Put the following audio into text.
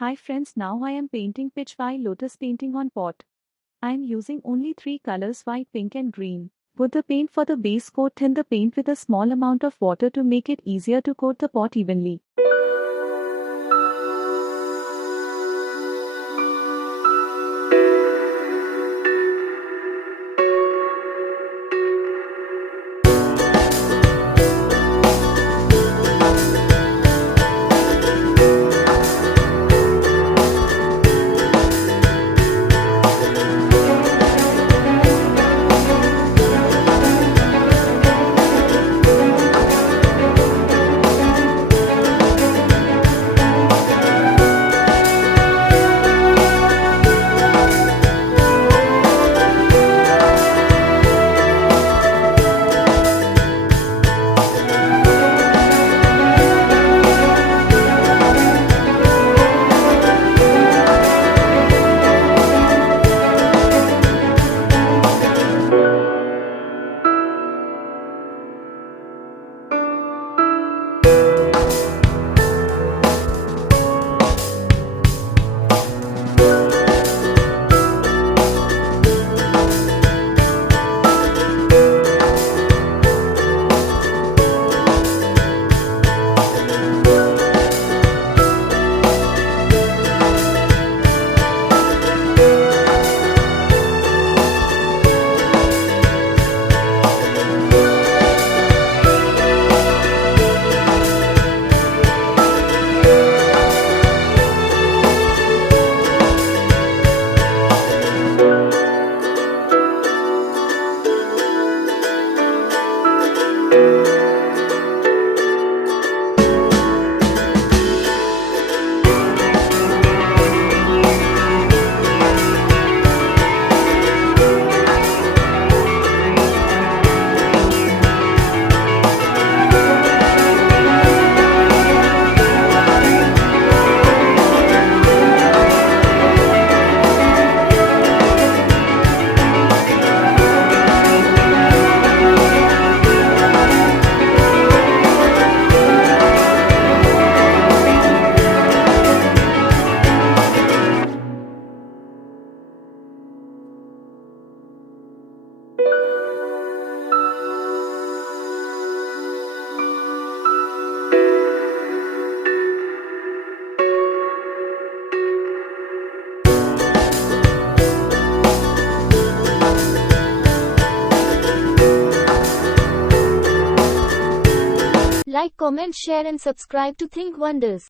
Hi friends, now I am painting pichwai lotus painting on pot. I am using only three colors white, pink and green. Put the paint for the base coat, thin the paint with a small amount of water to make it easier to coat the pot evenly. Like, comment, share and subscribe to Think Wonders.